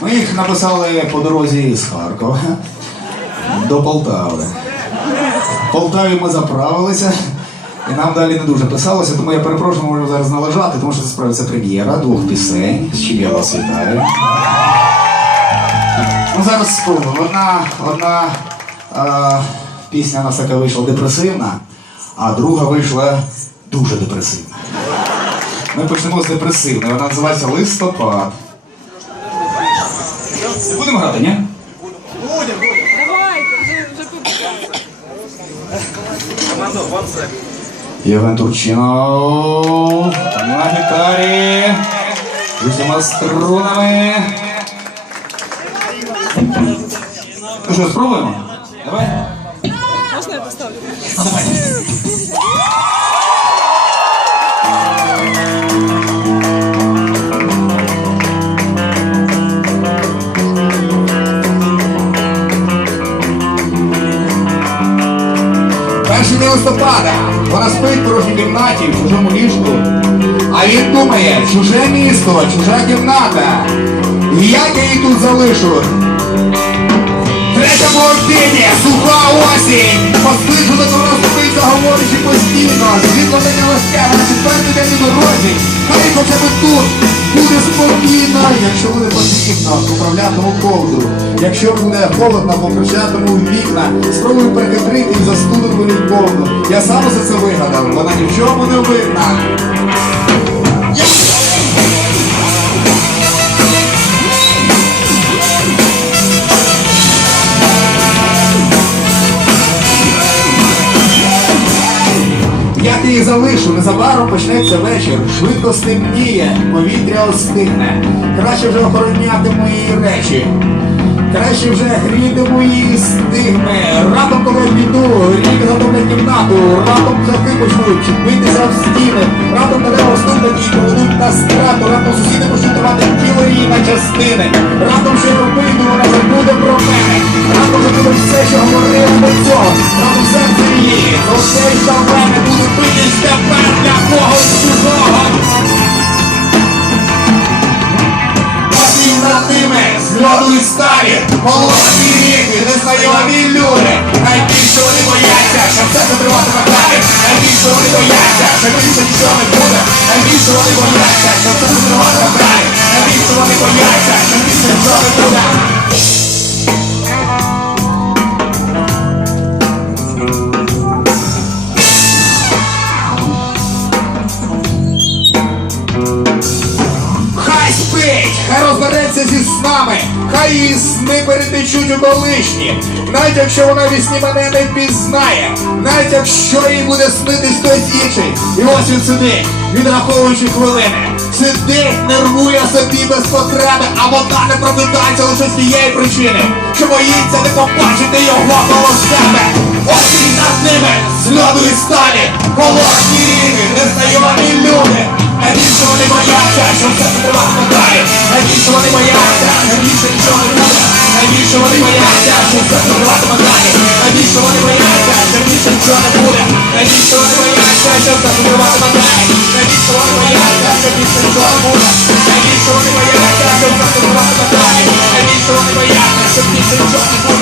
Ми їх написали по дорозі з Харкова до Полтави. В Полтаві ми заправилися, і нам далі не дуже писалося, тому я перепрошую, можу зараз належати, тому що це справді це прем'єра двох пісень, з чим я вас вітаю. Ну, зараз спробуємо. Одна, одна е, пісня у нас така вийшла депресивна, а друга вийшла дуже депресивна. Ми почнемо з депресивної, вона називається Листопад. Не будемо грати, ні? Будемо, будемо. Давайте, вже, вже побігали. Команда, one second. Євген Турчинов на гітарі з усіма струнами. Ну що, спробуємо? Давай. Можна я поставлю? Ну, давай. 7 листопада вона спить в порожній кімнаті в чужому ліжку. А він думає, чуже місто, чужа кімната. І як я її тут залишу? Третя блондиня, суха осінь, Послиджена до того нас говорячи постійно, Світло не ласкає, на четвертий день у дорозі хоча б тут буде спокійно, якщо буде потрібно, поправлятиму ковдру, якщо буде холодно, покращатиму вікна, спробую перехитрити і застудити повну. Я сам усе це вигадав, вона ні в чому не винна. Я її залишу, незабаром почнеться вечір. Швидко стемніє, повітря остигне. Краще вже охороняти мої речі. Краще вже гріти мої стигми. Раптом, коли піду, рік готовлять кімнату. Раптом жахи почнуть битися в стіни. Раптом дерева вступлять і поведуть на страту. Раптом сусіди почнуть рвати тіло її на частини. Раптом я робити, вона забуде про мене. Раптом забуде все, що говорили до цього. Раптом серце її, оце що в мене буде сталі, рівні, незнайомі люди. Найбільше вони бояться, що все це триватиме далі. Найбільше вони бояться, що більше нічого не буде. Найбільше вони бояться, що все її сни перетечуть у колишні. Навіть якщо вона в сні мене не впізнає, навіть якщо їй буде снитись хтось інший. І ось він сидить, відраховуючи хвилини. Сидить, нервує собі без потреби, а вона не прокидається лише з тієї причини, що боїться не побачити його коло себе. Осінь над ними, з льоду і сталі, холодні просто забивати батарей Найбільше вони бояться, найбільше нічого не буде Найбільше вони бояться, щоб просто забивати батарей Найбільше вони бояться, щоб більше нічого не буде